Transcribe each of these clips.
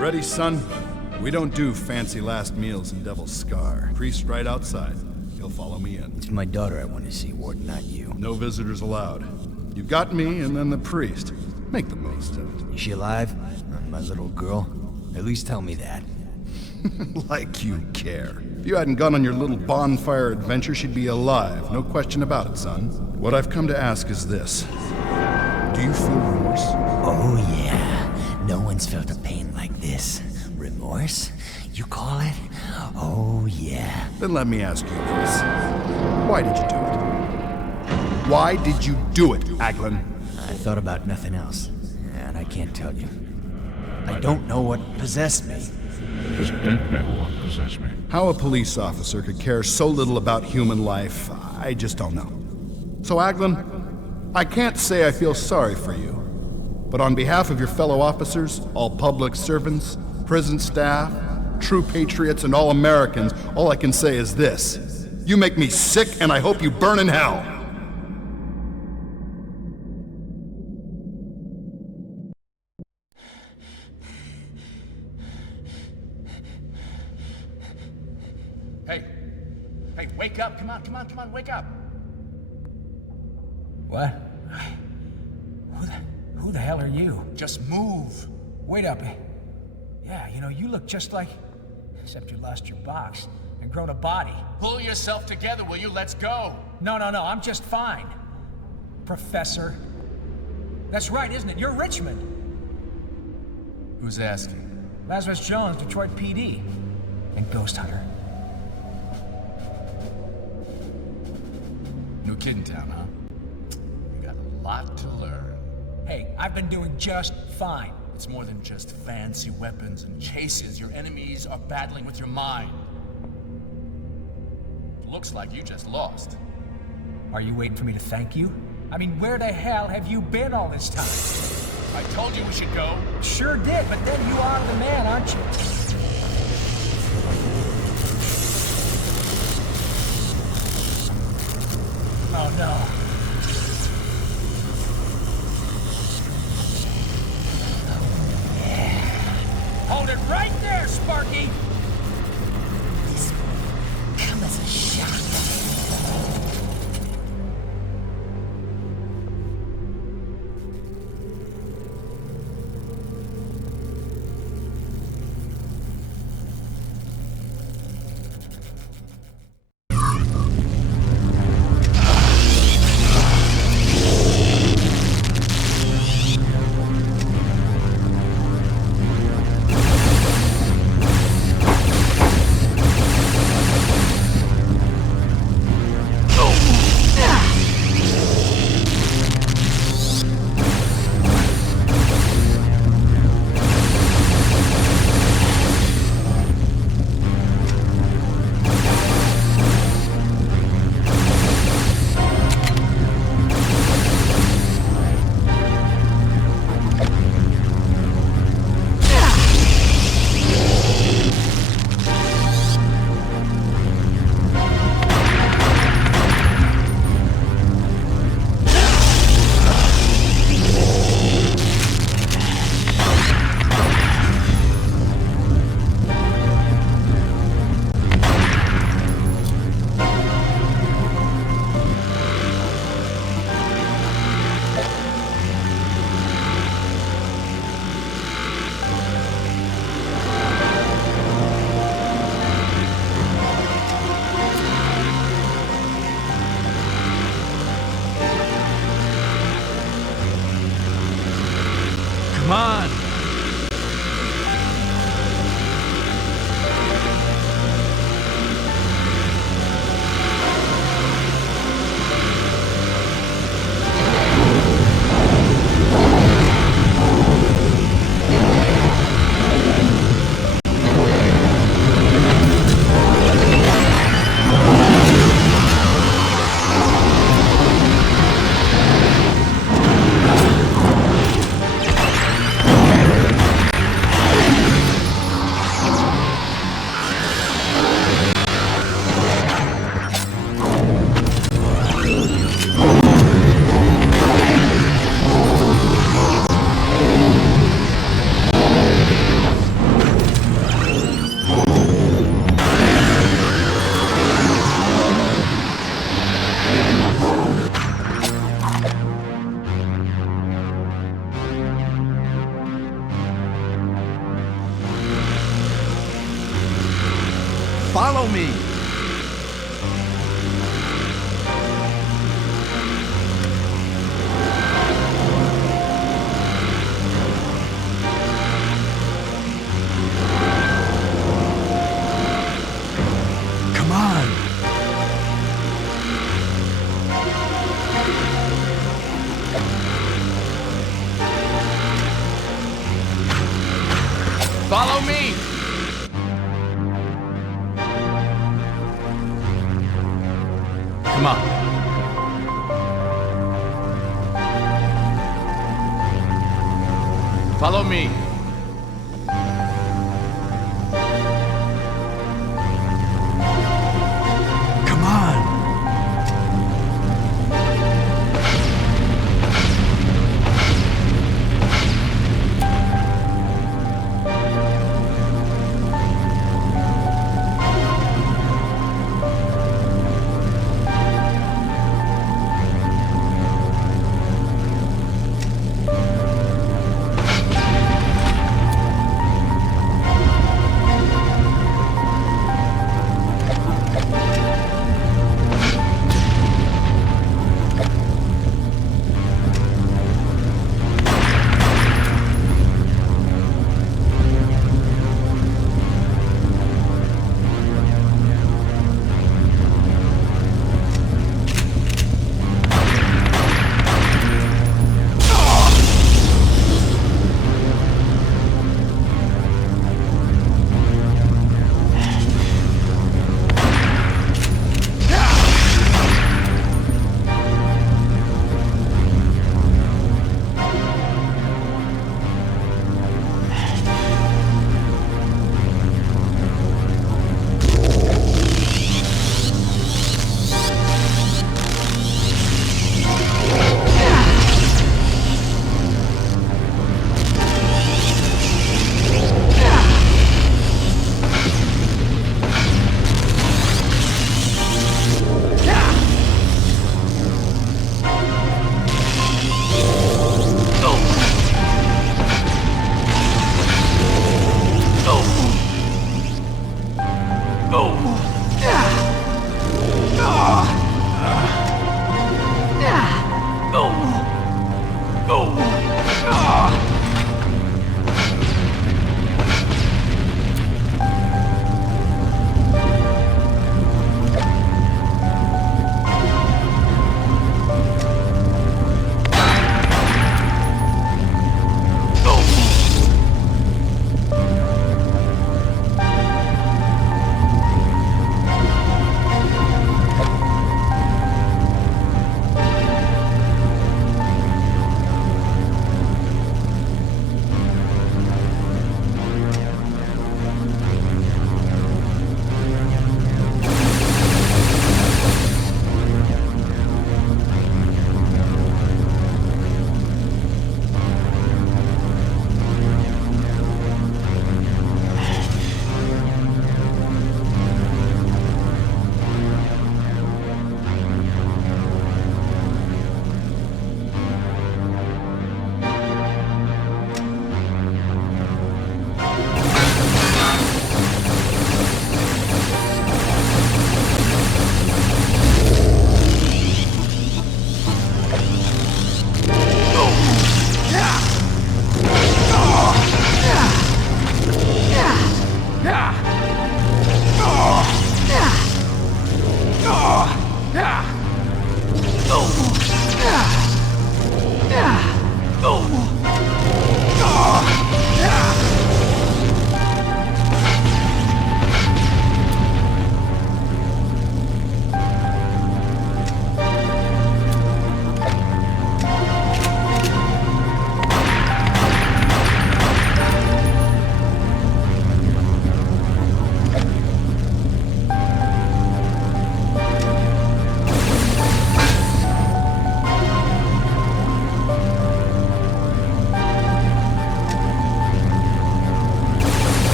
Ready, son? We don't do fancy last meals in Devil's Scar. Priest right outside. He'll follow me in. It's my daughter I want to see, Ward, not you. No visitors allowed. You got me and then the priest. Make the most of it. Is she alive? My little girl? At least tell me that. Like you care. If you hadn't gone on your little bonfire adventure, she'd be alive. No question about it, son. What I've come to ask is this. Do you feel remorse? Oh, yeah. No one's felt a pain like this. Remorse? You call it? Oh, yeah. Then let me ask you this. Why did you do it? Why did you do it, Aglin? I thought about nothing else, and I can't tell you. I don't know what possessed me. Don't know what possessed me. How a police officer could care so little about human life, I just don't know. So, Aglin, I can't say I feel sorry for you, but on behalf of your fellow officers, all public servants, prison staff, true patriots, and all Americans, all I can say is this. You make me sick, and I hope you burn in hell. Hey, wake up. Come on, wake up. What? Who the hell are you? Just move. Wait up. Yeah, you know, you look just like... Except you lost your box and grown a body. Pull yourself together, will you? Let's go. No, I'm just fine. Professor. That's right, isn't it? You're Richmond. Who's asking? Lazarus Jones, Detroit PD. And Ghosthunter. New kid in town, huh? You got a lot to learn. Hey, I've been doing just fine. It's more than just fancy weapons and chases. Your enemies are battling with your mind. Looks like you just lost. Are you waiting for me to thank you? I mean, where the hell have you been all this time? I told you we should go. Sure did, but then you are the man, aren't you? Oh no. Hold it right there, Sparky! This will come as a shock. Come on! Follow me! Come on. Follow me. Come on!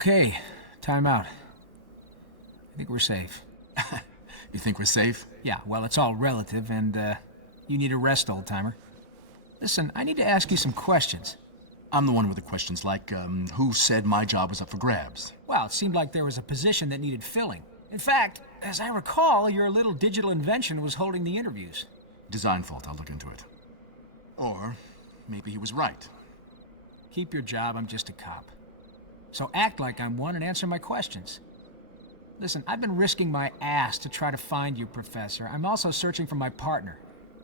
Okay, time out. I think we're safe. You think we're safe? Yeah, well, it's all relative, and, you need a rest, old-timer. Listen, I need to ask you some questions. I'm the one with the questions like, who said my job was up for grabs? Well, it seemed like there was a position that needed filling. In fact, as I recall, your little digital invention was holding the interviews. Design fault, I'll look into it. Or maybe he was right. Keep your job, I'm just a cop. So act like I'm one and answer my questions. Listen, I've been risking my ass to try to find you, Professor. I'm also searching for my partner,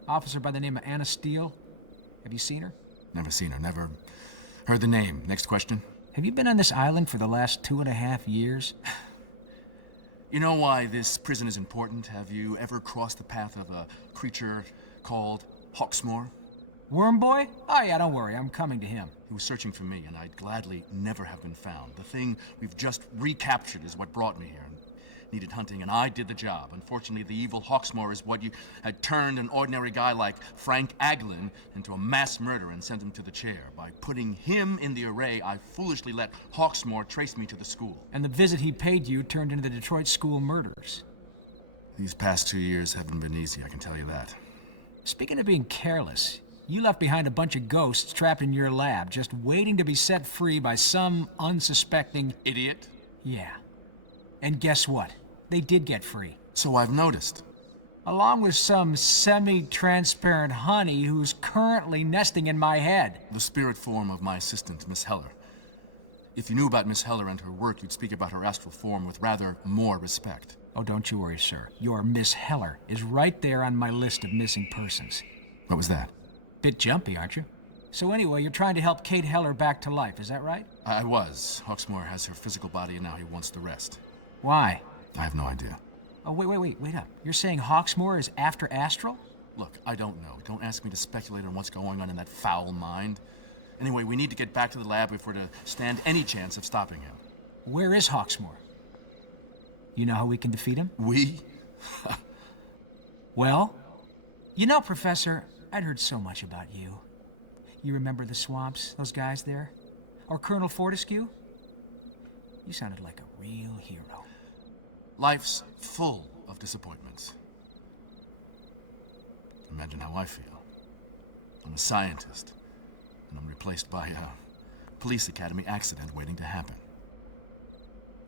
officer by the name of Anna Steele. Have you seen her? Never seen her, never heard the name. Next question. Have you been on this island for the last 2.5 years? You know why this prison is important? Have you ever crossed the path of a creature called Hawksmoor? Worm Boy? Oh yeah, don't worry, I'm coming to him. He was searching for me, and I'd gladly never have been found. The thing we've just recaptured is what brought me here. Needed hunting, and I did the job. Unfortunately, the evil Hawksmoor is what you had turned an ordinary guy like Frank Aglin into a mass murderer and sent him to the chair. By putting him in the array, I foolishly let Hawksmoor trace me to the school. And the visit he paid you turned into the Detroit school murders. These past 2 years haven't been easy, I can tell you that. Speaking of being careless, you left behind a bunch of ghosts trapped in your lab, just waiting to be set free by some unsuspecting Idiot? Yeah. And guess what? They did get free. So I've noticed. Along with some semi-transparent honey who's currently nesting in my head. The spirit form of my assistant, Miss Heller. If you knew about Miss Heller and her work, you'd speak about her astral form with rather more respect. Oh, don't you worry, sir. Your Miss Heller is right there on my list of missing persons. What was that? Bit jumpy, aren't you? So anyway, you're trying to help Kate Heller back to life, is that right? I was. Hawksmoor has her physical body, and now he wants the rest. Why? I have no idea. Oh, wait up. You're saying Hawksmoor is after Astral? Look, I don't know. Don't ask me to speculate on what's going on in that foul mind. Anyway, we need to get back to the lab if we're to stand any chance of stopping him. Where is Hawksmoor? You know how we can defeat him? We? Well, you know, Professor, I'd heard so much about you. You remember the swamps, those guys there? Or Colonel Fortescue? You sounded like a real hero. Life's full of disappointments. Imagine how I feel. I'm a scientist, and I'm replaced by a police academy accident waiting to happen.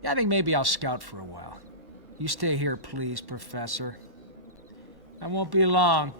Yeah, I think maybe I'll scout for a while. You stay here, please, Professor. I won't be long.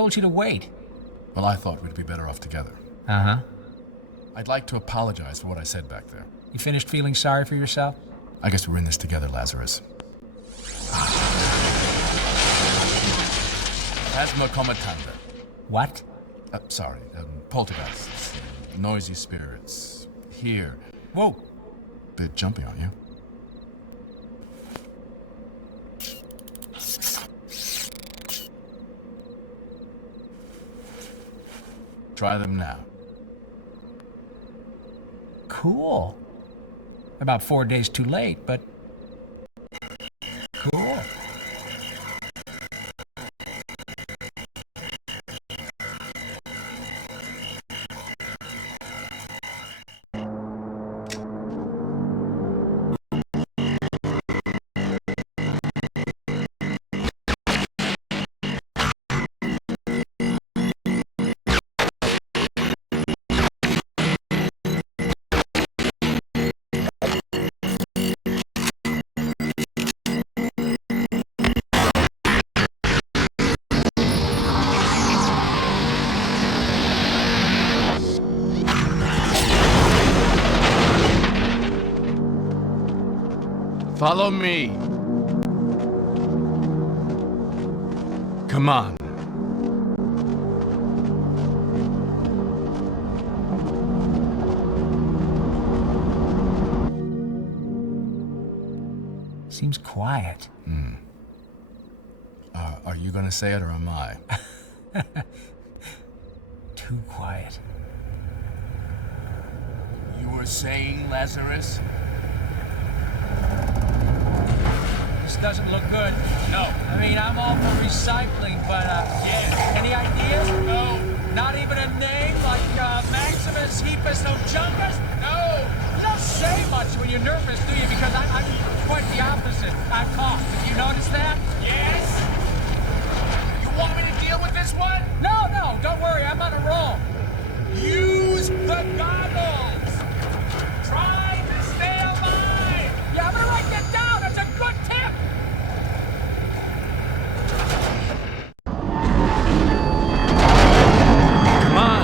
told you to wait. Well, I thought we'd be better off together. Uh-huh. I'd like to apologize for what I said back there. You finished feeling sorry for yourself? I guess we're in this together, Lazarus. Phasmocomatanda. What? Sorry, poltergeists. Noisy spirits. Here. Whoa. They're jumping on you. Try them now. Cool. About 4 days too late, but cool. Follow me. Come on. Seems quiet. Are you gonna say it or am I? Too quiet. You were saying, Lazarus? This doesn't look good. No. I mean, I'm all for recycling, but, Yeah. any ideas? No. Not even a name like, Maximus Hepus Nojungus? No. You don't say much when you're nervous, do you? Because I'm quite the opposite. I cough. Did you notice that? Yes? You want me to deal with this one? No, don't worry. I'm on a roll. Use the goggles. Try to stay alive. Yeah, I'm gonna write that down. That's a good tip. Come on.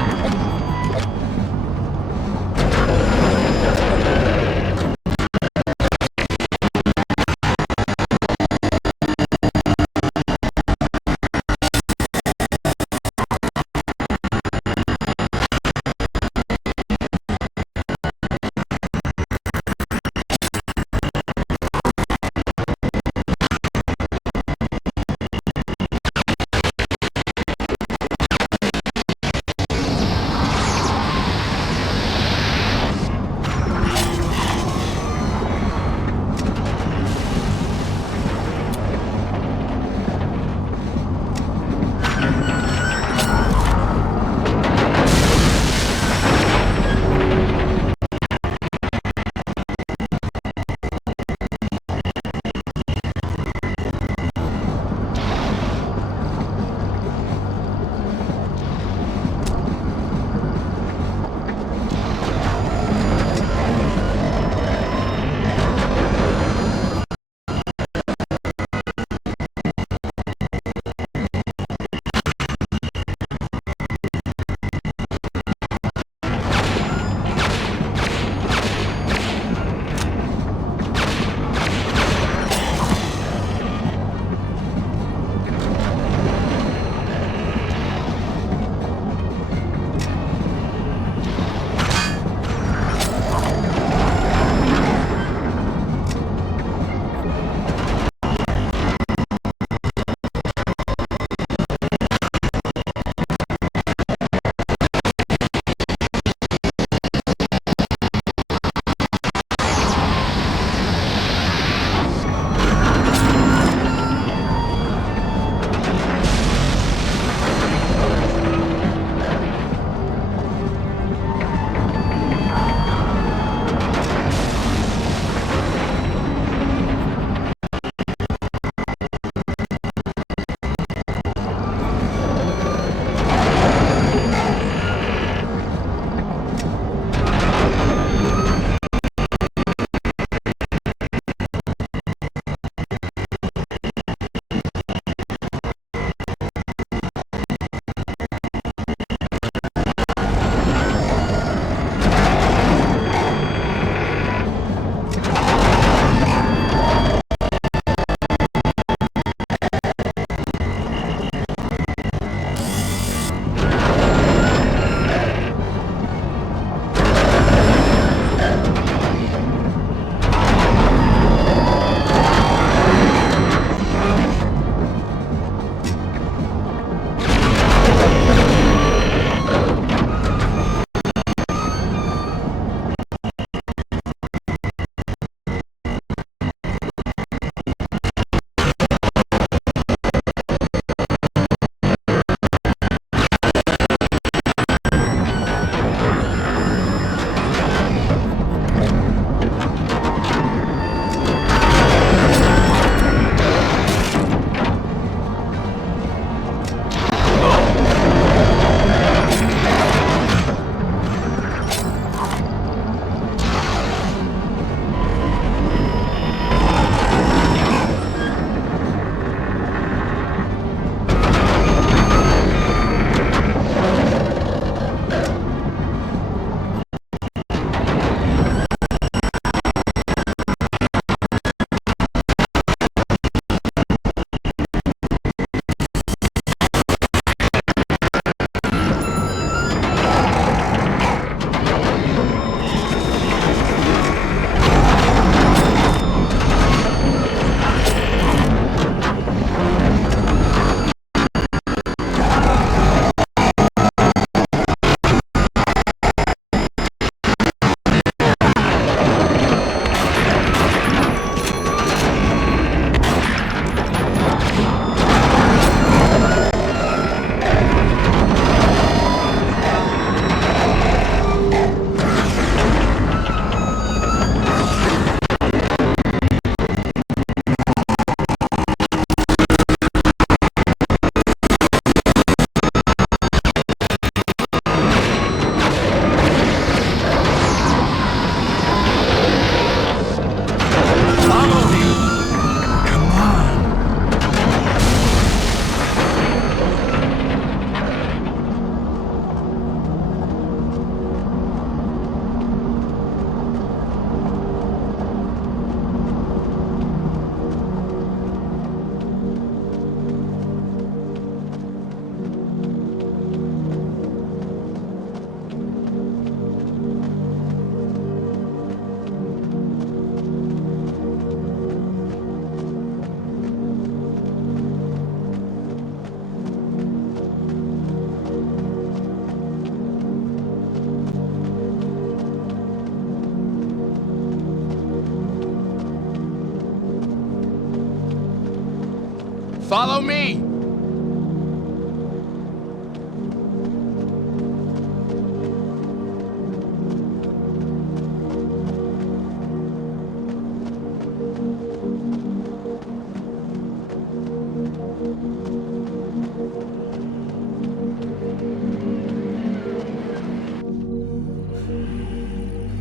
Follow me!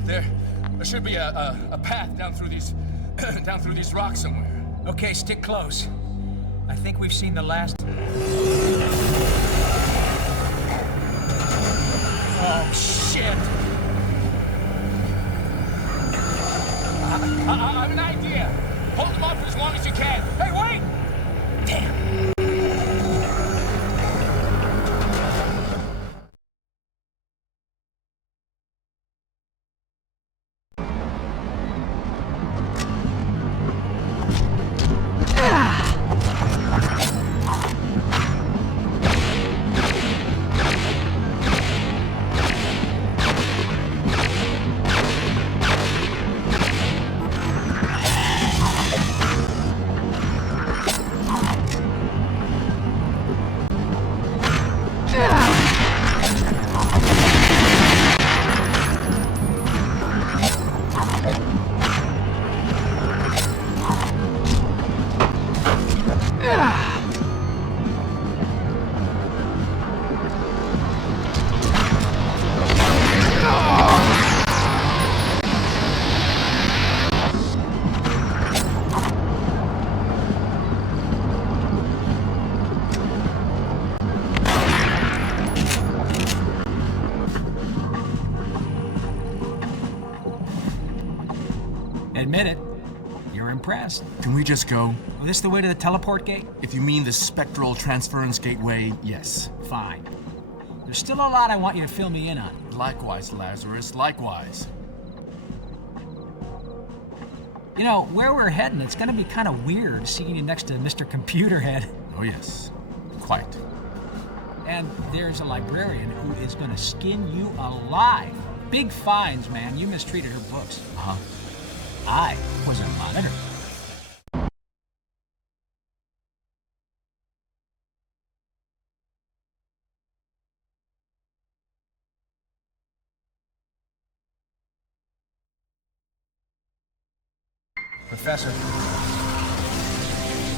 There should be a path down through these down through these rocks somewhere. Okay, stick close. I think we've seen the last... Oh, shit! I have an idea! Hold them off for as long as you can! Hey, wait! Damn! Admit it. You're impressed. Can we just go? Well, this the way to the teleport gate? If you mean the spectral transference gateway, yes. Fine. There's still a lot I want you to fill me in on. Likewise, Lazarus, likewise. You know, where we're heading, it's gonna be kind of weird seeing you next to Mr. Computer Head. Oh yes, quite. And there's a librarian who is gonna skin you alive. Big fines, man. You mistreated her books. Uh-huh. I was a monitor. Professor?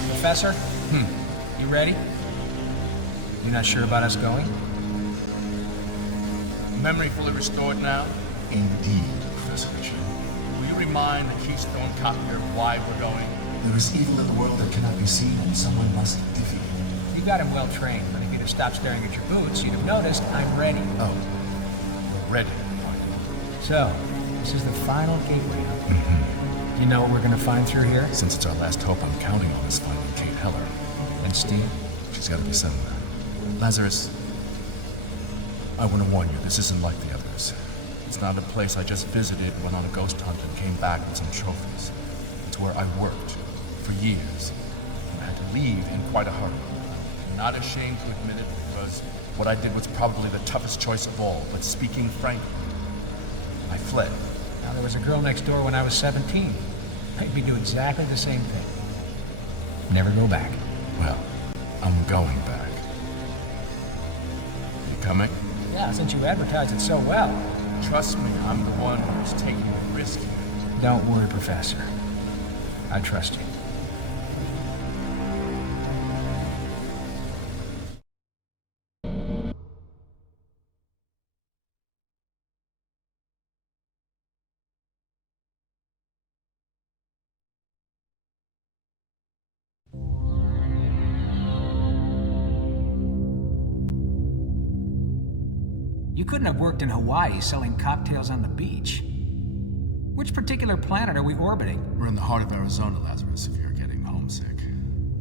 Professor? You ready? You not sure about us going? Memory fully restored now? Indeed, Professor Richard. Will you remind the Keystone copier why we're going? There is evil in the world that cannot be seen, and someone must defeat it. You got him well trained, but if you'd have stopped staring at your boots, you'd have noticed I'm ready. Oh, we're ready. So, this is the final gateway, huh? Do you know what we're gonna find through here? Since it's our last hope, I'm counting on us finding Kate Heller. And Steve? She's got to be somewhere. Lazarus, I want to warn you, this isn't like the others. It's not a place I just visited, went on a ghost hunt, and came back with some trophies. It's where I worked for years and had to leave in quite a hurry. I'm not ashamed to admit it because what I did was probably the toughest choice of all, but speaking frankly, I fled. Now, there was a girl next door when I was 17. Made me do exactly the same thing. Never go back. Well, I'm going back. You coming? Yeah, since you advertised it so well. Trust me, I'm the one who's taking the risk here. Don't worry, Professor. I trust you. You couldn't have worked in Hawaii selling cocktails on the beach. Which particular planet are we orbiting? We're in the heart of Arizona, Lazarus, if you're getting homesick.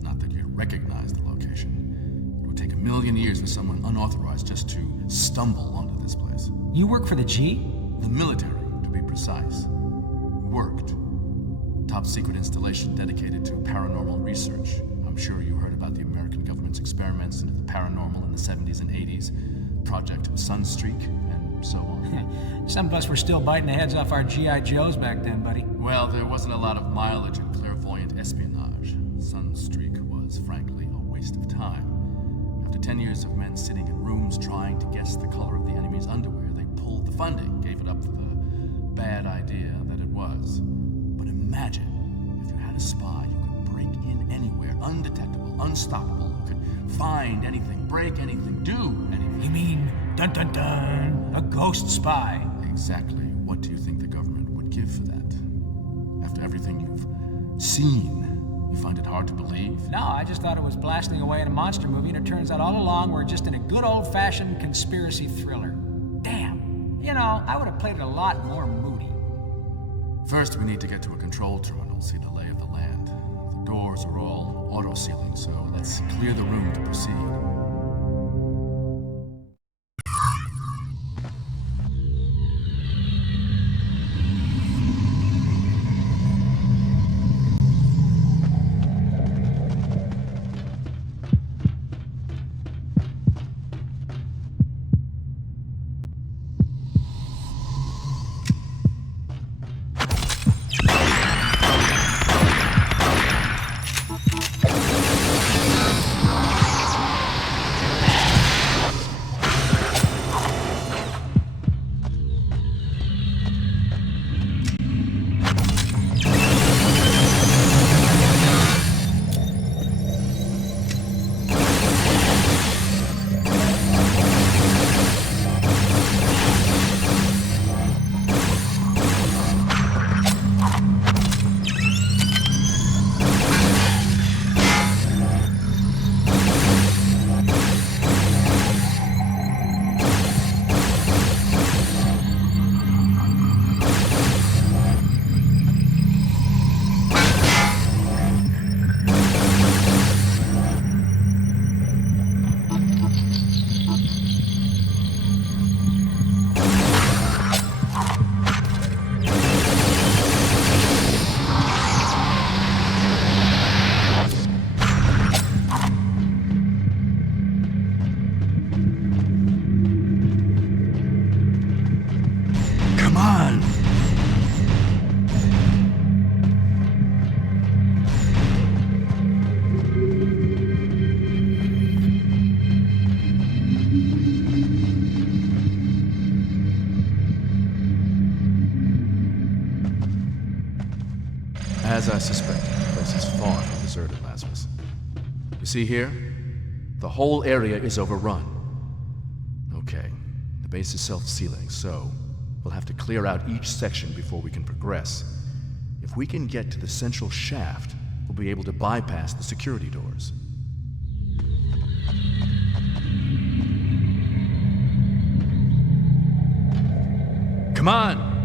Not that you'd recognize the location. It would take 1,000,000 years for someone unauthorized just to stumble onto this place. You work for the G? The military, to be precise. Worked. Top secret installation dedicated to paranormal research. I'm sure you heard about the American government's experiments into the paranormal in the 70s and 80s. Project Sunstreak, and so on. Some of us were still biting the heads off our G.I. Joes back then, buddy. Well, there wasn't a lot of mileage in clairvoyant espionage. Sunstreak was, frankly, a time. After 10 years of men sitting in rooms trying to guess the color of the enemy's underwear, they pulled the funding, gave it up for the bad idea that it was. But imagine if you had a spy who could break in anywhere, undetectable, unstoppable, who could find anything, break anything, do anything. You mean, dun dun dun, a ghost spy? Exactly. What do you think the government would give for that? After everything you've seen, you find it hard to believe? No, I just thought it was blasting away in a monster movie, and it turns out all along we're just in a good old-fashioned conspiracy thriller. Damn. You know, I would have played it a lot more moody. First, we need to get to a control terminal, see the lay of the land. The doors are all auto-sealing, so let's clear the room to proceed. As I suspected, the place is far from deserted, Lazarus. You see here? The whole area is overrun. Okay, the base is self-sealing, so we'll have to clear out each section before we can progress. If we can get to the central shaft, we'll be able to bypass the security doors. Come on!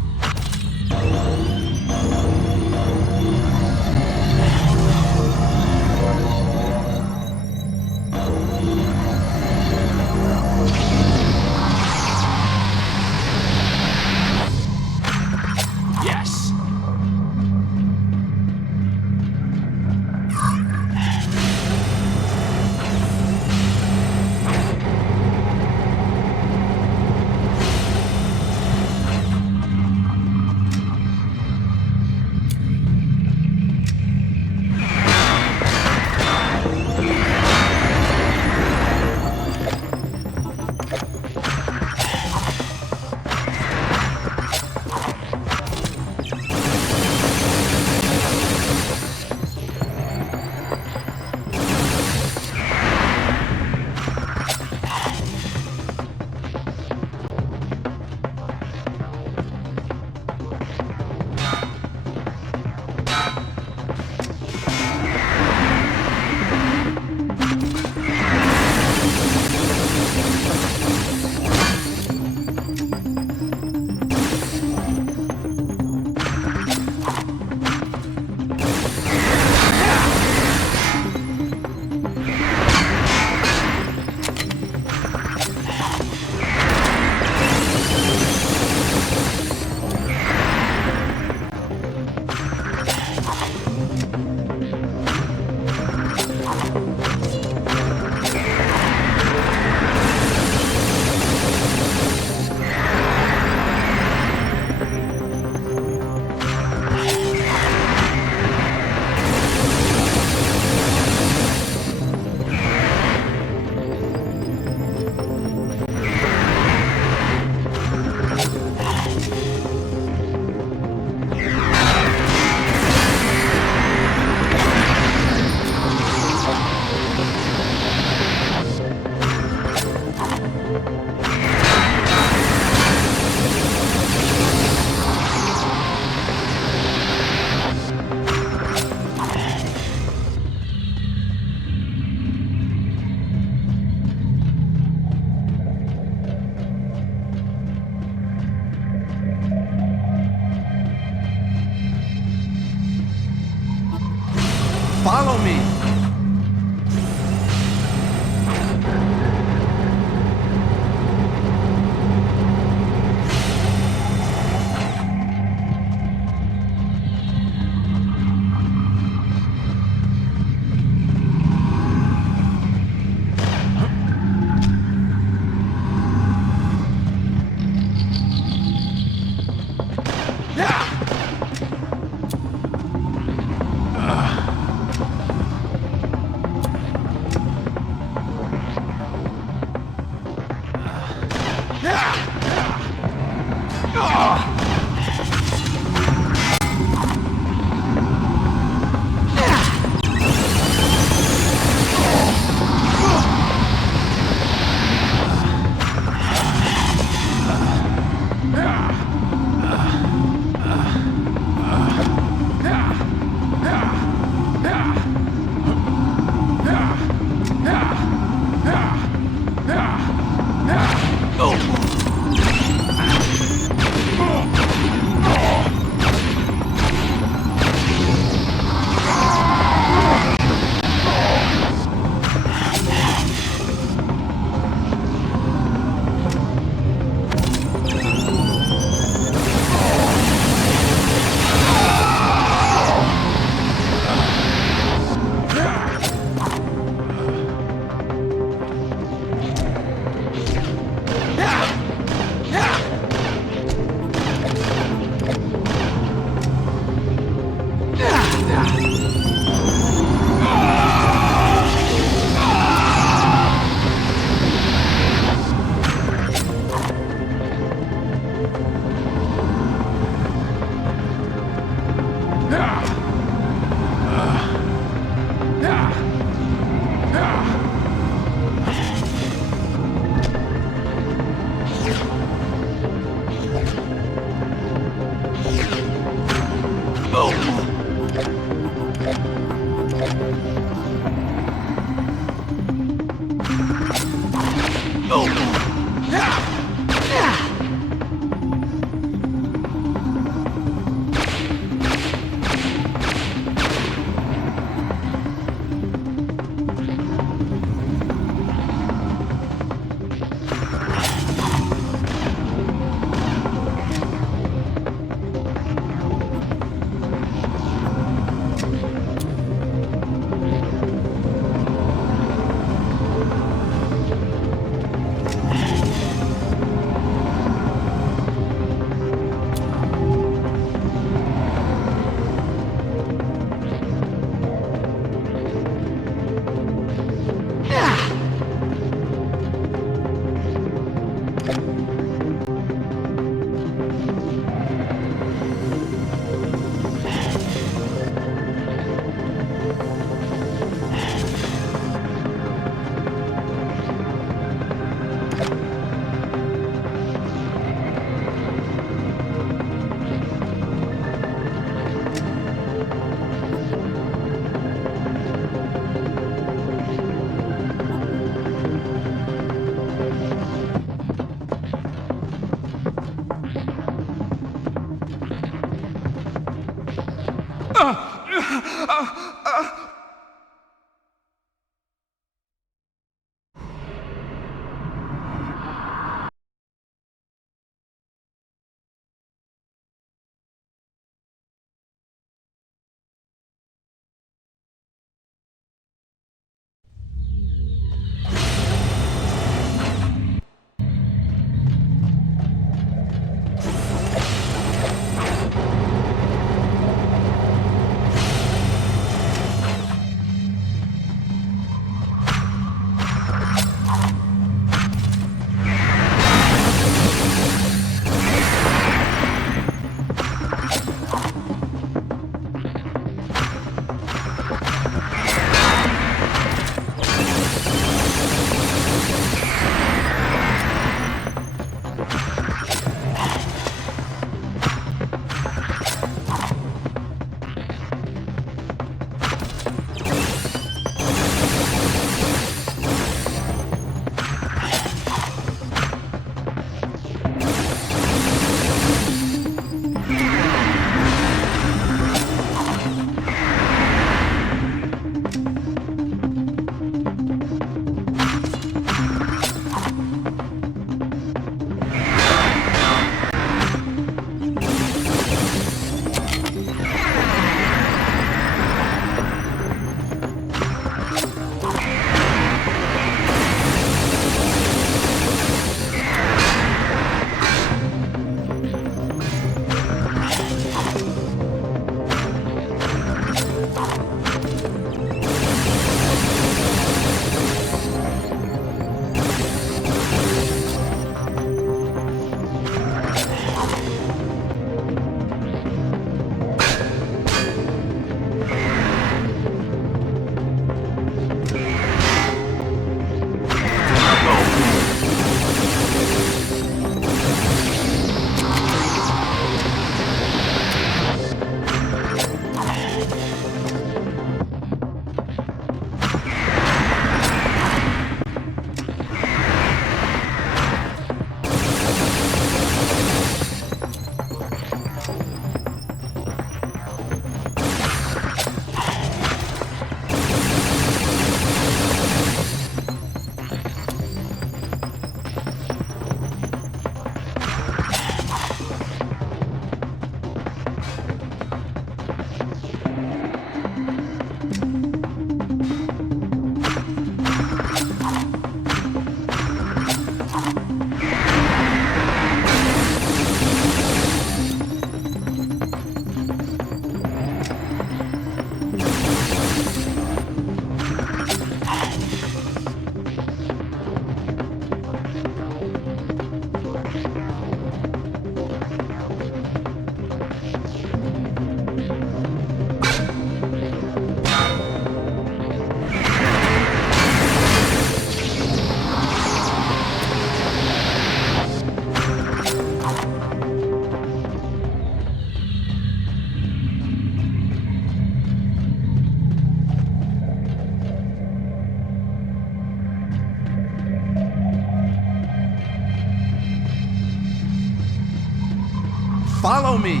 Follow me!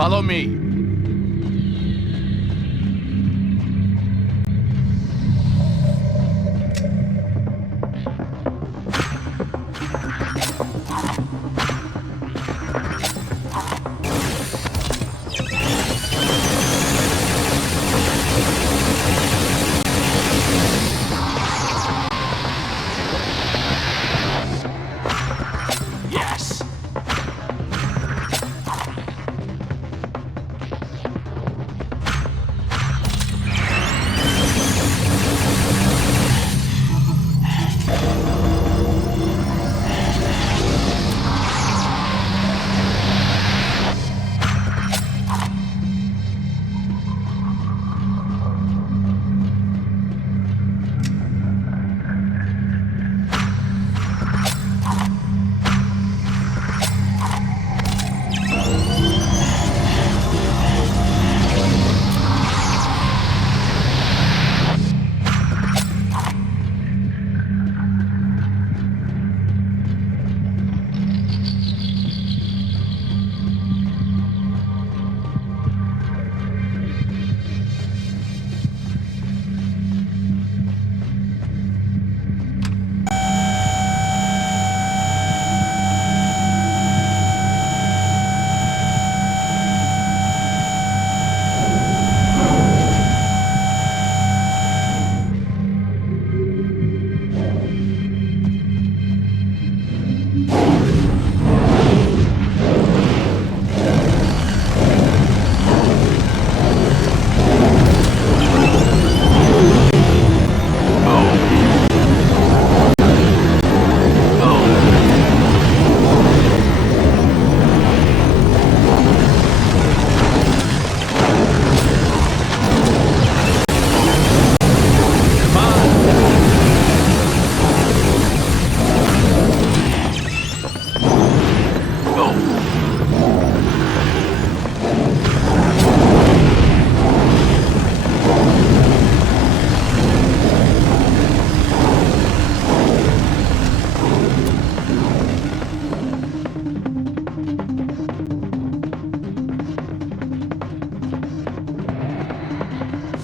Follow me. Yes!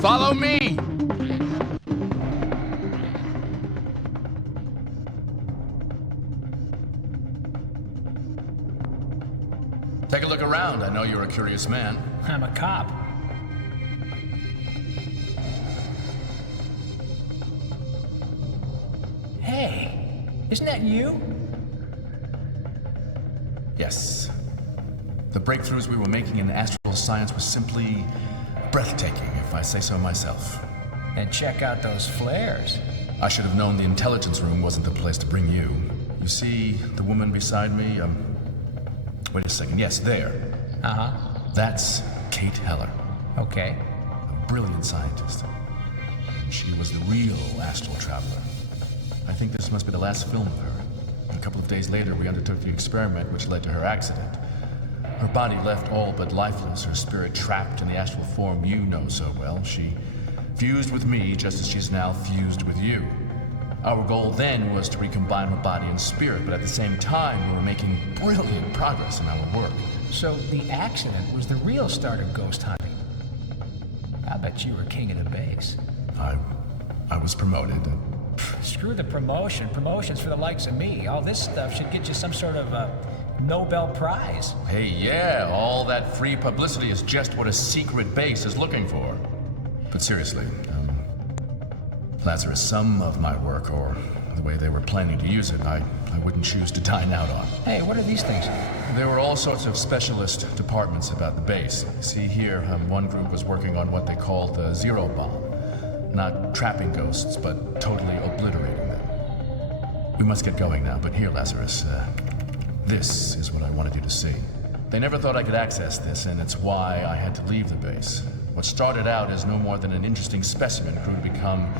Follow me! Take a look around. I know you're a curious man. I'm a cop. Hey, isn't that you? Yes. The breakthroughs we were making in astral science was simply breathtaking, if I say so myself. And check out those flares. I should have known the intelligence room wasn't the place to bring you. You see the woman beside me? Wait a second. Yes, there. Uh-huh. That's Kate Heller, Okay. a brilliant scientist. She was the real astral traveler. I think this must be the last film of her. A couple of days later, we undertook the experiment which led to her accident. Her body left all but lifeless, her spirit trapped in the astral form you know so well. She fused with me just as she's now fused with you. Our goal then was to recombine her body and spirit, but at the same time, we were making brilliant progress in our work. So the accident was the real start of ghost hunting. I bet you were king of the base. I was promoted. Screw the promotion. Promotion's for the likes of me. All this stuff should get you some sort of Nobel Prize. Hey, yeah, all that free publicity is just what a secret base is looking for. But seriously, Lazarus, some of my work, or the way they were planning to use it, I wouldn't choose to dine out on. Hey, what are these things? There were all sorts of specialist departments about the base. See here, one group was working on what they called the Zero Bomb. Not trapping ghosts, but totally obliterating them. We must get going now, but here, Lazarus, this is what I wanted you to see. They never thought I could access this, and it's why I had to leave the base. What started out as no more than an interesting specimen grew to become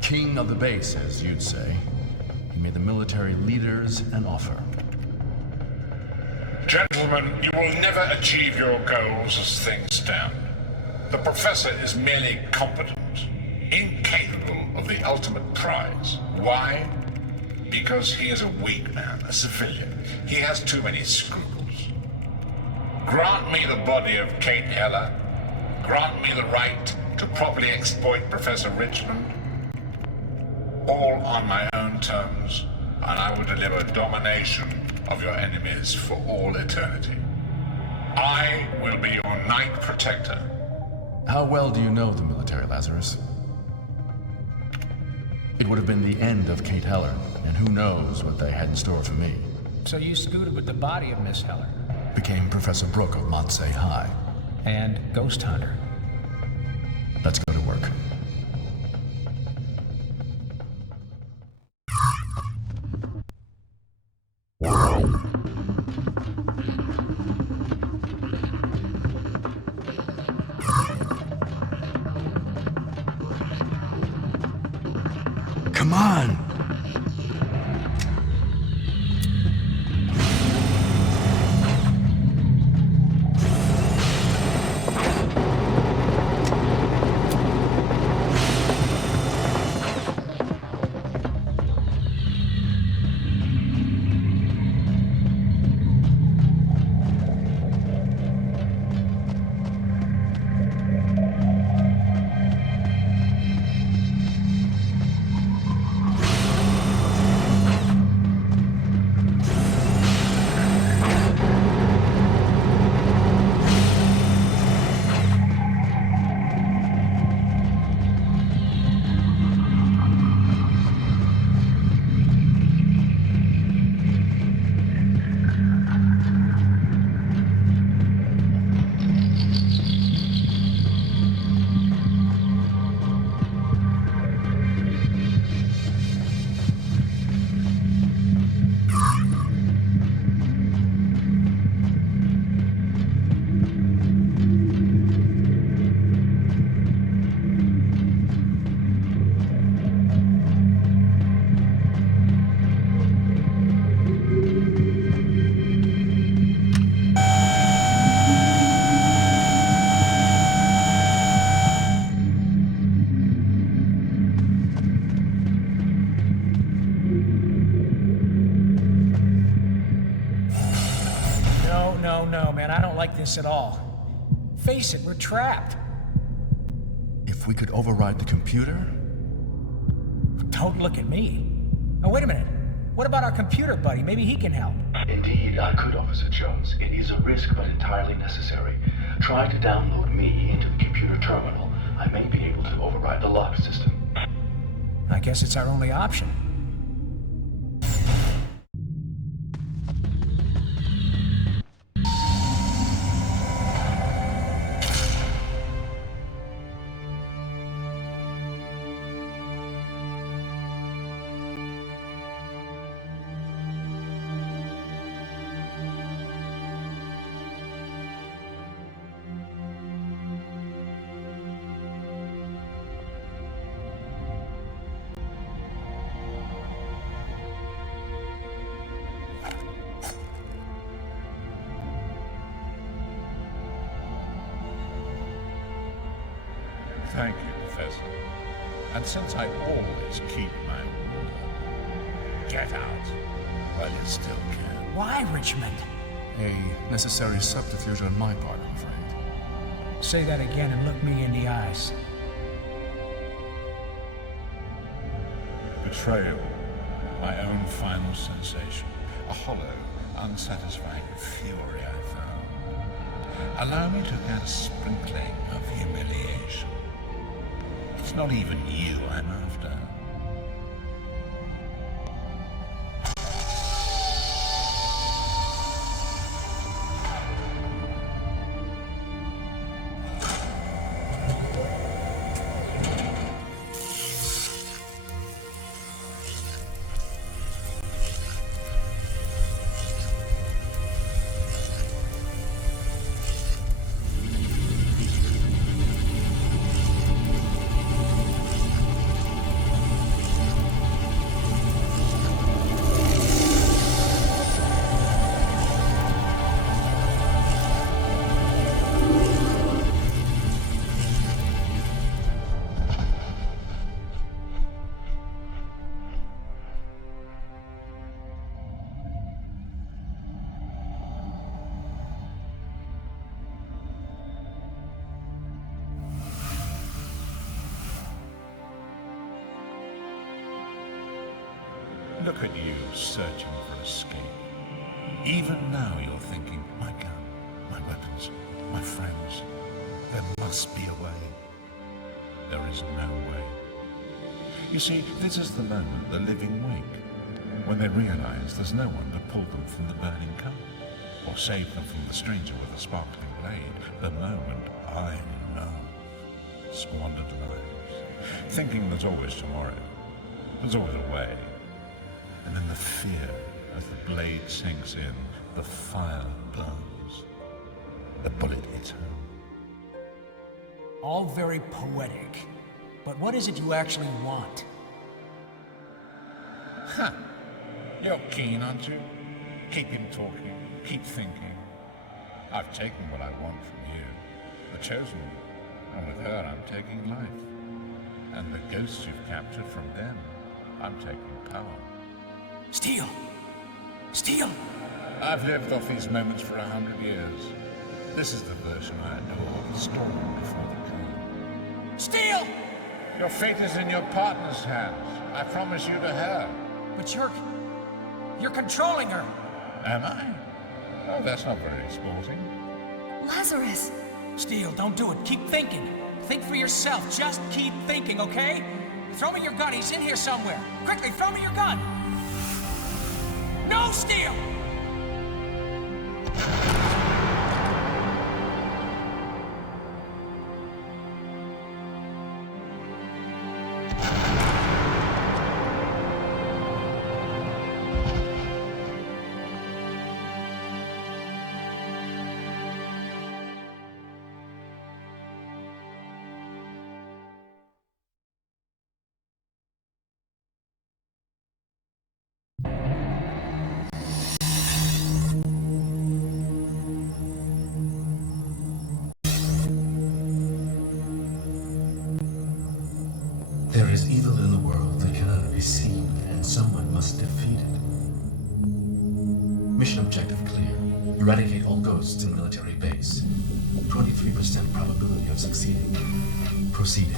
king of the base, as you'd say. He made the military leaders an offer. Gentlemen, you will never achieve your goals as things stand. The Professor is merely competent, incapable of the ultimate prize. Why? Because he is a weak man, a civilian. He has too many scruples. Grant me the body of Kate Heller. Grant me the right to properly exploit Professor Richmond. All on my own terms, and I will deliver domination of your enemies for all eternity. I will be your Knight Protector. How well do you know the military, Lazarus? It would have been the end of Kate Heller, and who knows what they had in store for me. So you scooted with the body of Miss Heller. Became Professor Brooke of Montsay High. And Ghosthunter. Let's go to work. Come on! No, man, I don't like this at all. Face it, we're trapped. If we could override the computer? Don't look at me. Oh, wait a minute. What about our computer buddy? Maybe he can help. Indeed, I could, Officer Jones. It is a risk, but entirely necessary. Try to download me into the computer terminal. I may be able to override the lock system. I guess it's our only option. Thank you, Professor. And since I always keep my word, get out while you still can. Why, Richmond? A necessary subterfuge on my part, I'm afraid. Say that again and look me in the eyes. Betrayal, my own final sensation. A hollow, unsatisfying fury I found. Allow me to add a sprinkling of humiliation. It's not even you I'm after. Look at you, searching for escape. Even now you're thinking, my gun, my weapons, my friends. There must be a way. There is no way. You see, this is the moment the living wake, when they realize there's no one to pull them from the burning car, or save them from the stranger with a sparkling blade. The moment I love. Squandered lives. Thinking there's always tomorrow. There's always a way. And then the fear as the blade sinks in, the fire burns. The bullet hits home. All very poetic. But what is it you actually want? Huh. You're keen, aren't you? Keep him talking. Keep thinking. I've taken what I want from you. The chosen one. And with her, I'm taking life. And the ghosts you've captured from them, I'm taking power. Steel! Steel! I've lived off these moments for 100 years. This is the version I adore, the storm before the calm. Steel! Your fate is in your partner's hands. I promise you to her. But you're controlling her. Am I? Oh, that's not very sporting. Lazarus! Steel, don't do it. Keep thinking. Think for yourself. Just keep thinking, okay? Throw me your gun. He's in here somewhere. Quickly, throw me your gun! No, Steel! There is evil in the world that cannot be seen, and someone must defeat it. Mission objective clear. Eradicate all ghosts in military base. 23% probability of succeeding. Proceeding.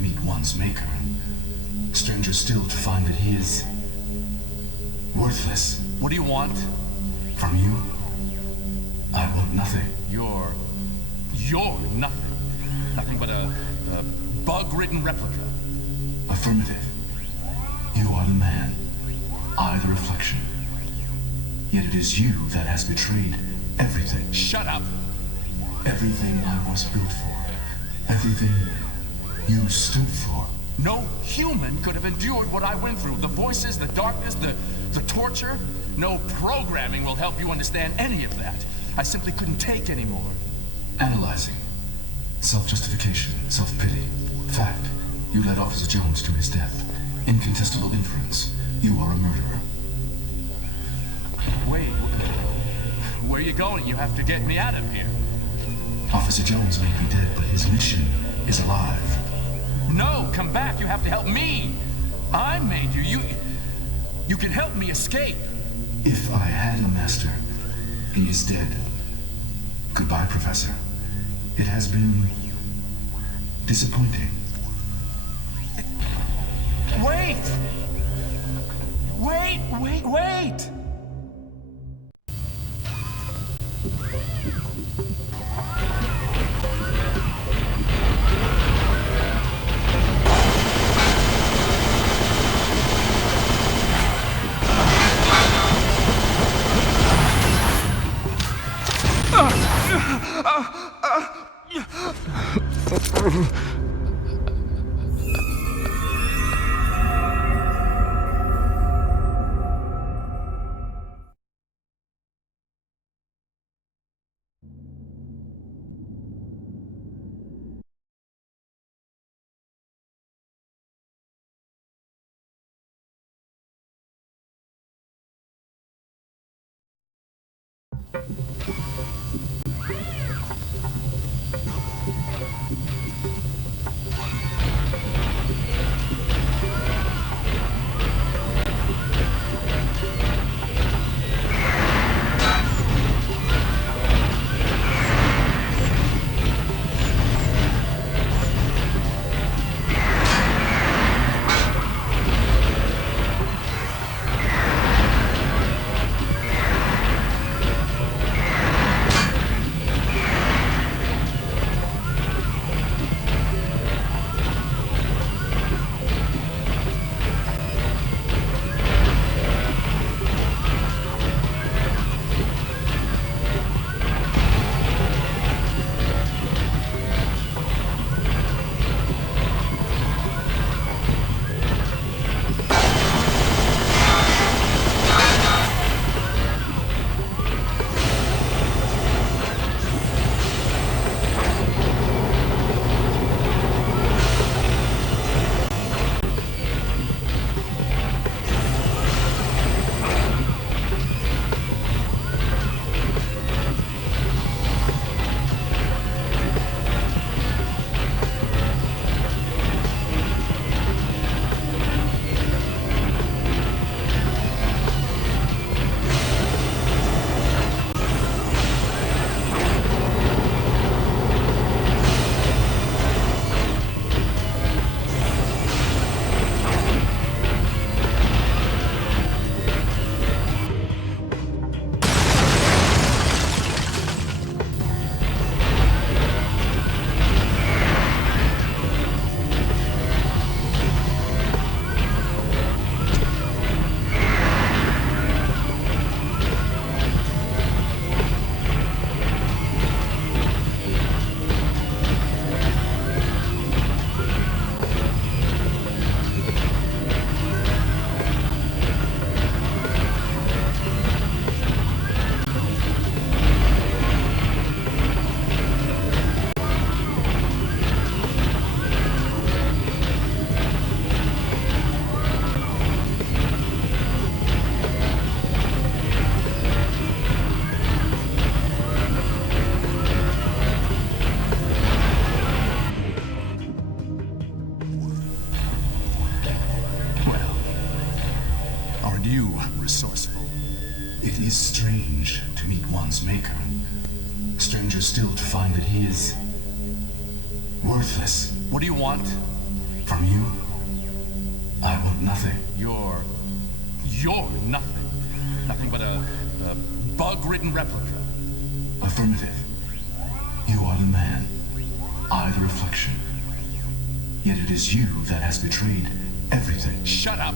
meet one's maker. Stranger still to find that he is worthless. What do you want? From you, I want nothing. You're nothing. Nothing but a bug-ridden replica. Affirmative. You are the man, I the reflection. Yet it is you that has betrayed everything. Shut up! Everything I was built for. Everything you stood for. No human could have endured what I went through. The voices, the darkness, the torture. No programming will help you understand any of that. I simply couldn't take anymore. Analyzing. Self-justification, self-pity. Fact. You led Officer Jones to his death. Incontestable inference. You are a murderer. Wait, where are you going? You have to get me out of here. Officer Jones may be dead, but his mission is alive. No, come back. You have to help me. I made you. You can help me escape. If I had a master, he is dead. Goodbye, Professor. It has been disappointing. Wait! Wait! resourceful. It is strange to meet one's maker. Stranger still to find that he is worthless. What do you want? nothing. You're nothing. Nothing but a bug-ridden replica. Affirmative. You are the man. I the reflection. Yet it is you that has betrayed everything. Shut up!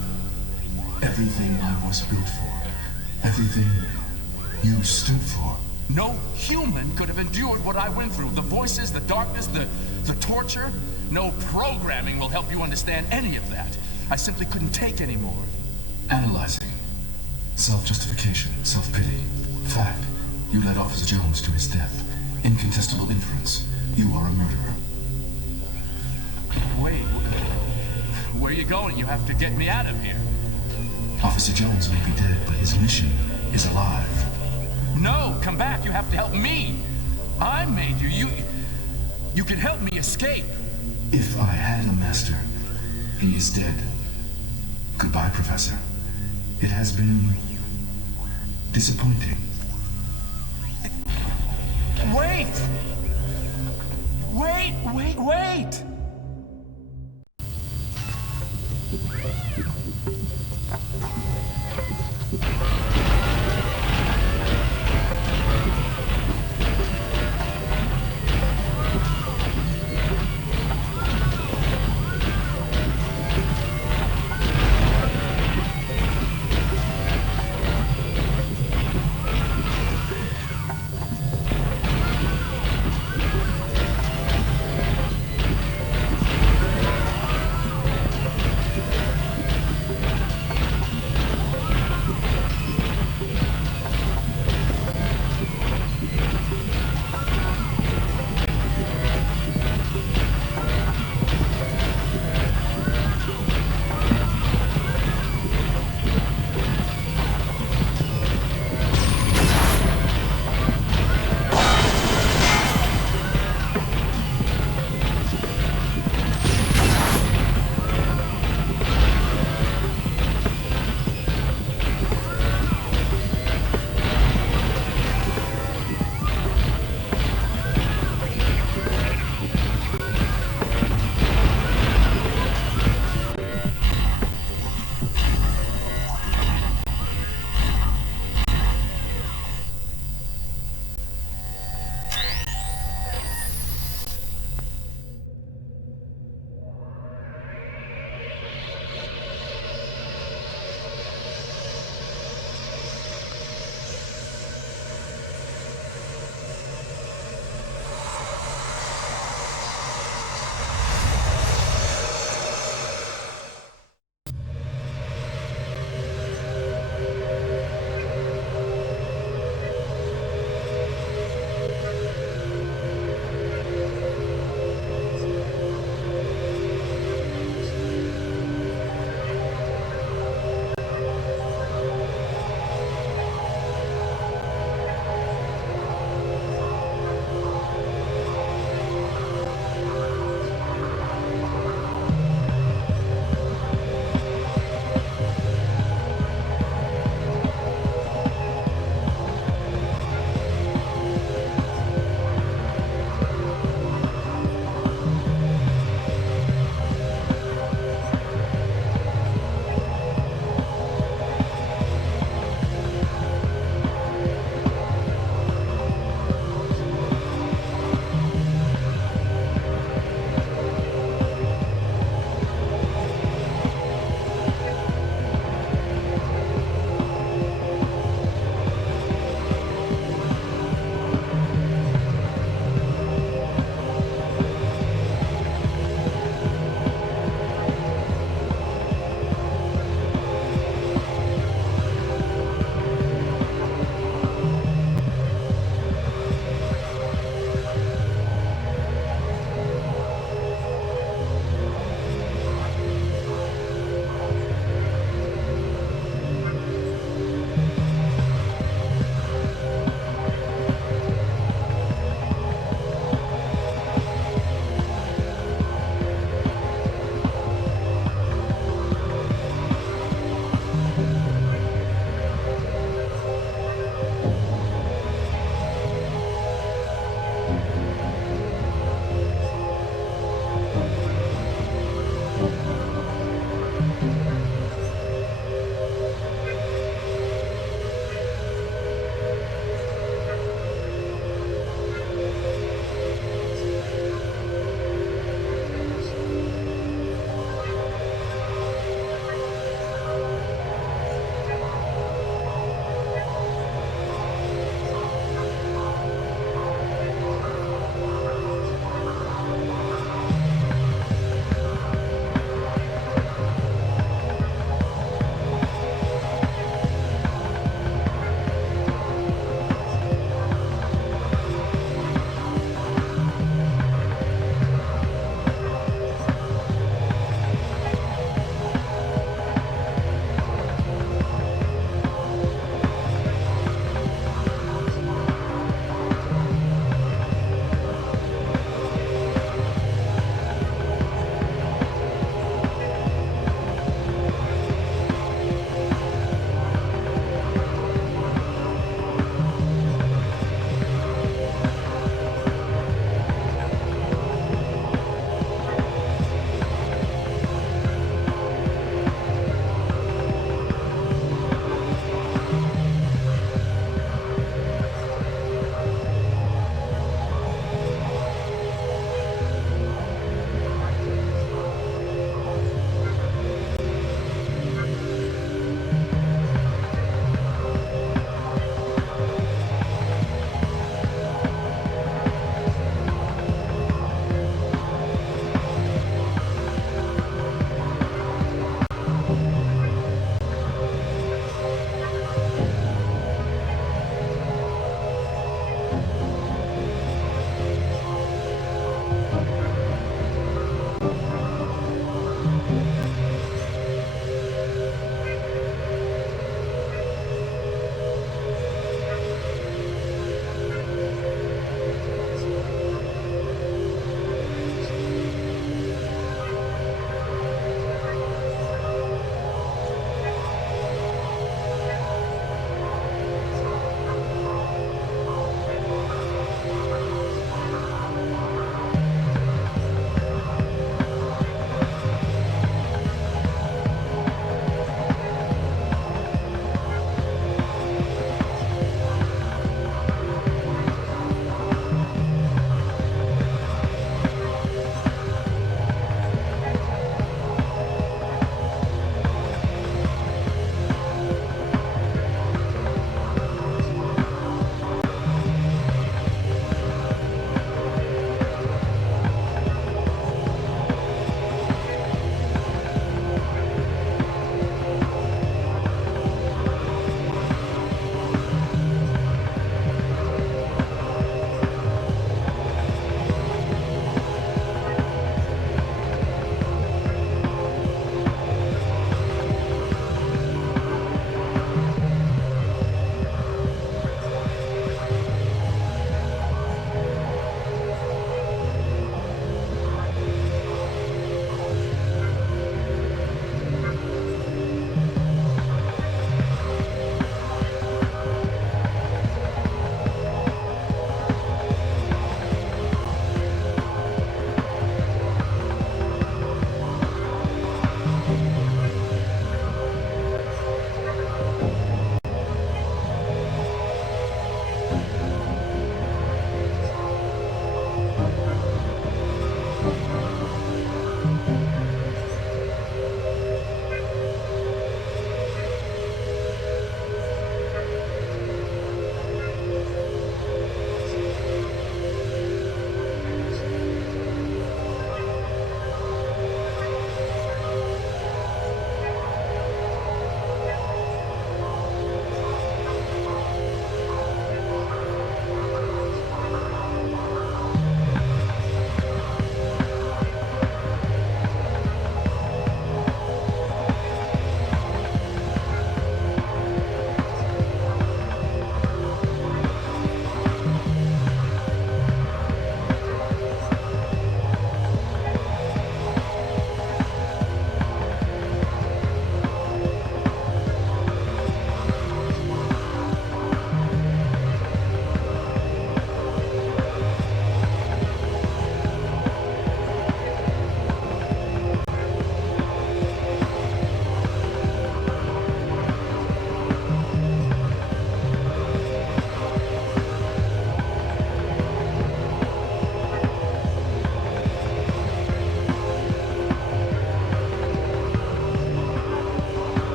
Everything I was built for. Everything you stood for. No human could have endured what I went through. The voices, the darkness, the torture. No programming will help you understand any of that. I simply couldn't take any more. Analyzing. Self-justification, self-pity. Fact. You led Officer Jones to his death. Incontestable inference. You are a murderer. Wait, where are you going? You have to get me out of here. Officer Jones may be dead, but his mission is alive. No, come back. You have to help me. I made you. You can help me escape. If I had a master, he is dead. Goodbye, Professor. It has been disappointing. Wait! Wait!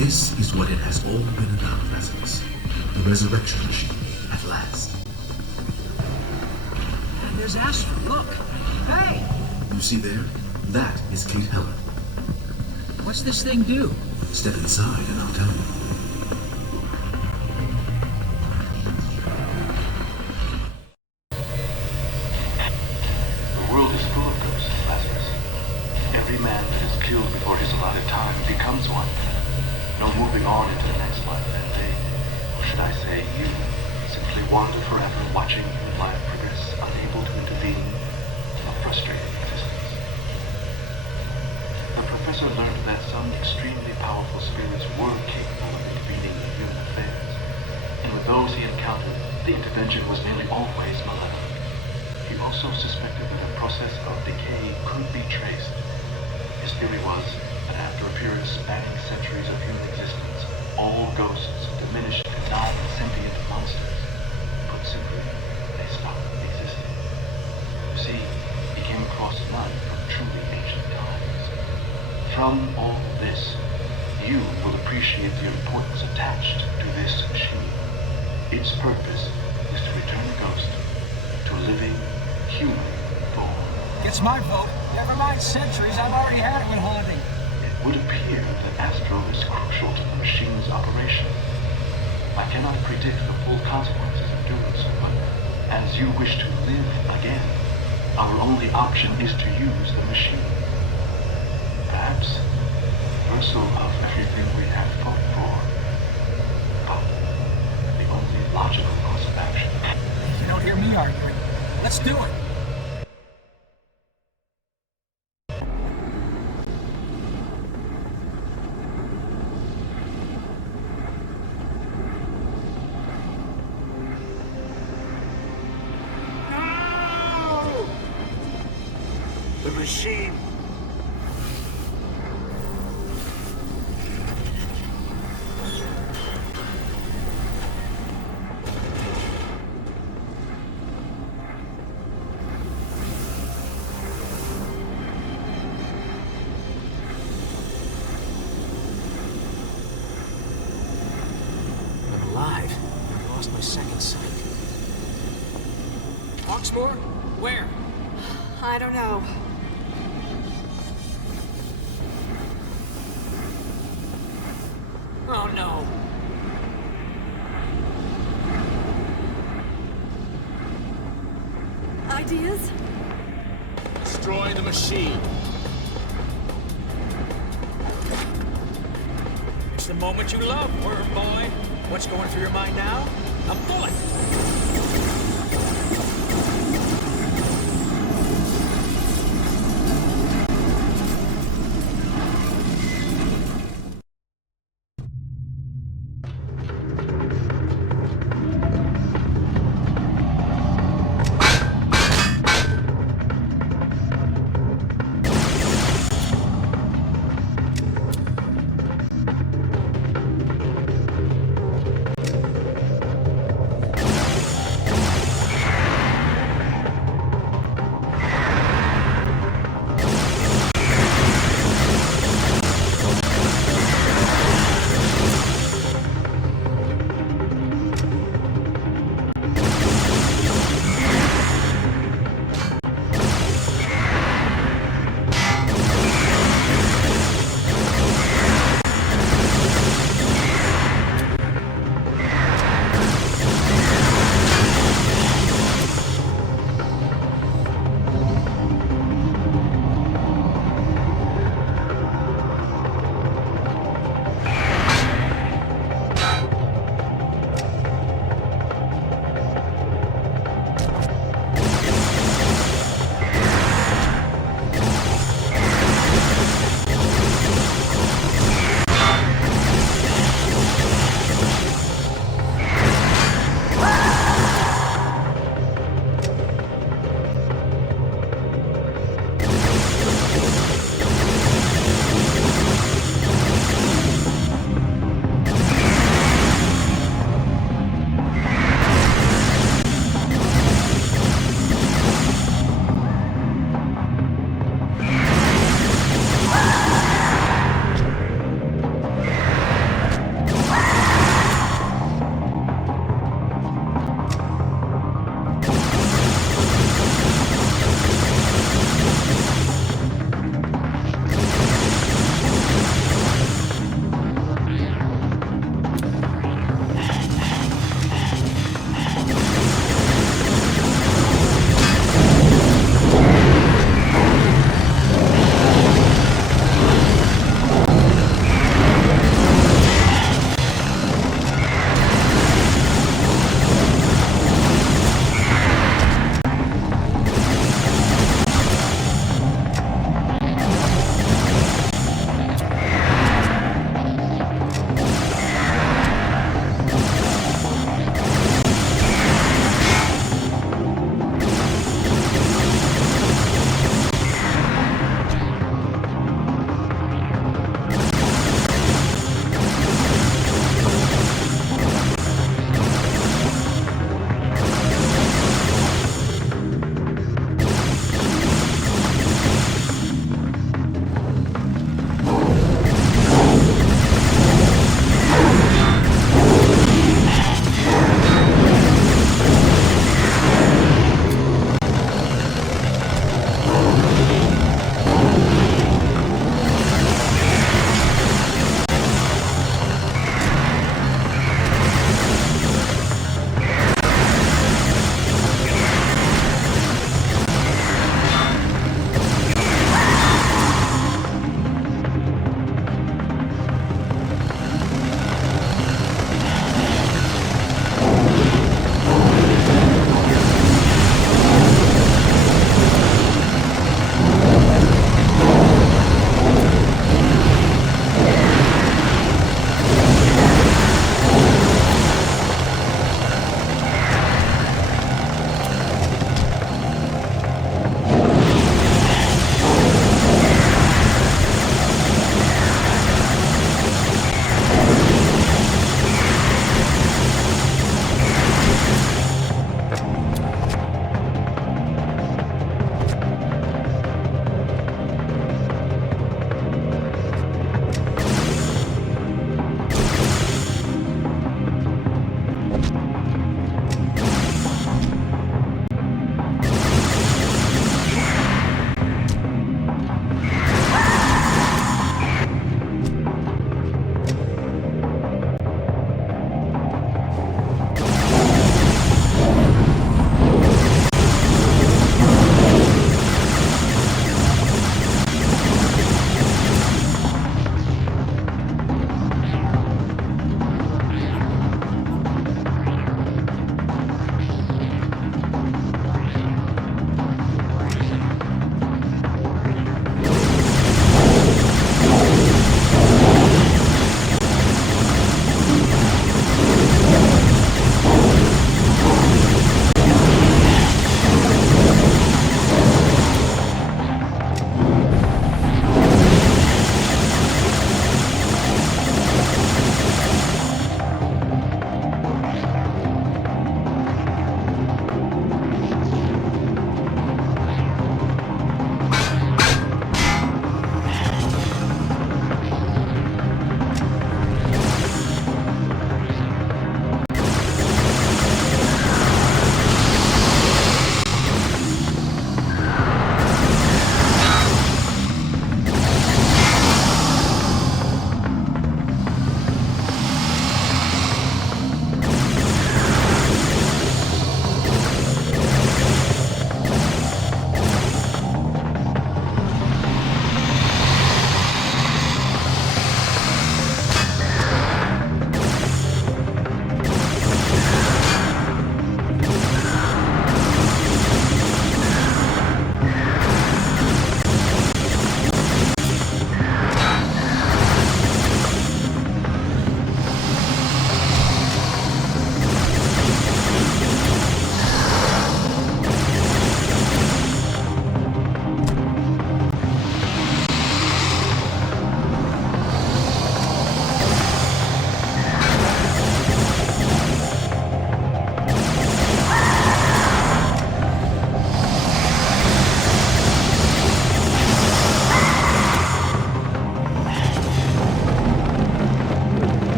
This is what it has all been about, Lazarus. The resurrection machine, at last. And there's Astra, look. Hey! You see there? That is Kate Heller. What's this thing do? Step inside and I'll tell you. The world is full of ghosts, Lazarus. Every man that is killed before his allotted time becomes one. No moving on into the next life, and they, or should I say you, simply wander forever watching your life progress, unable to intervene, a frustrating existence. The professor learned that some extremely powerful spirits were capable of intervening in human affairs, and with those he encountered, the intervention was nearly always malevolent. He also suspected that a process of decay could be traced. His theory was that after a period spanning centuries of human existence, all ghosts diminished to non-sentient monsters. Put simply, they stopped existing. You see, he came across none from truly ancient times. From all this, you will appreciate the importance attached to this machine. Its purpose is to return a ghost to a living, human form. Gets my vote. Never mind centuries, I've already had it with haunting. It would appear that Astro is crucial to the machine's operation. I cannot predict the full consequences of doing so, but as you wish to live again, our only option is to use the machine. Perhaps reversal of everything we have fought for, but the only logical course of action. You don't hear me arguing. Let's do it. The machine! I'm alive. I lost my second sight. Hawksmoor? Where? I don't know. Oh no. Ideas? Destroy the machine. It's the moment you love, worm boy. What's going through your mind now? A bullet!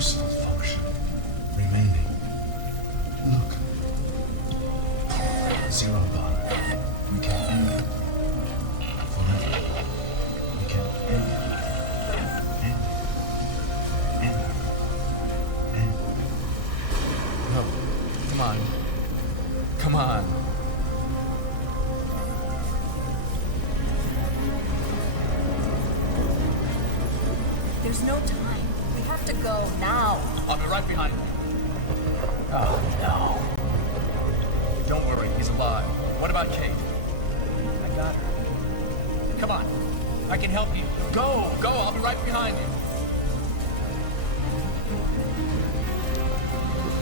useful function remaining. Look. 0 bar. We can end forever. We can end. No. Come on. Come on. There's no time. We have to go now. I'll be right behind you. Oh, no. Don't worry, he's alive. What about Kate? I got her. Come on. I can help you. Go! Go! I'll be right behind you.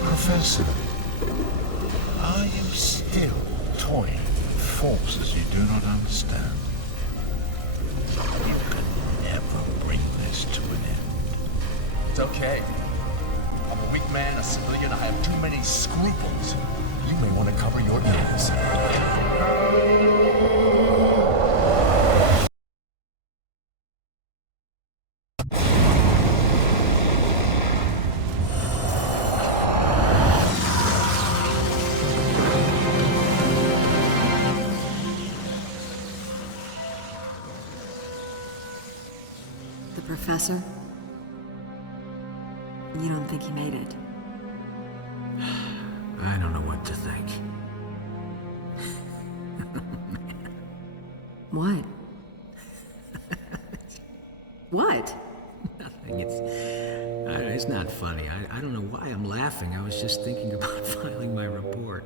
Professor, are you still toying with forces you do not understand? You can never bring this to an end. It's okay. I'm a weak man, a civilian. I have too many scruples. You may want to cover your ears. The professor? You don't think he made it? I don't know what to think. What? What? Nothing. It's not funny. I don't know why I'm laughing. I was just thinking about filing my report.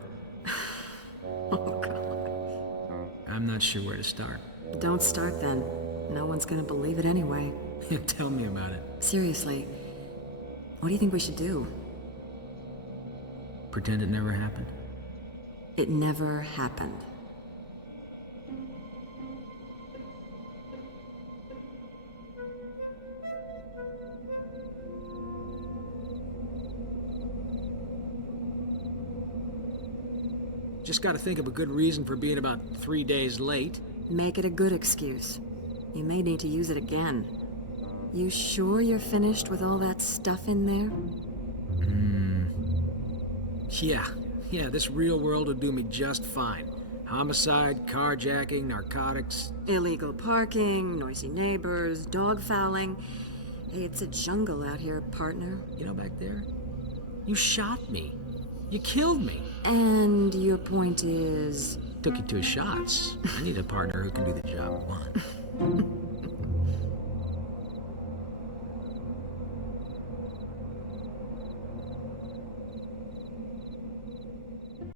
Oh, God. I'm not sure where to start. Don't start then. No one's gonna believe it anyway. Tell me about it. Seriously, what do you think we should do? Pretend it never happened? It never happened. Just gotta think of a good reason for being about 3 days late. Make it a good excuse. You may need to use it again. You sure you're finished with all that stuff in there? Yeah, this real world will do me just fine. Homicide, carjacking, narcotics. Illegal parking, noisy neighbors, dog fouling. Hey, it's a jungle out here, partner. You know, back there, you shot me. You killed me. And your point is? Took you 2 shots. I need a partner who can do the job 1.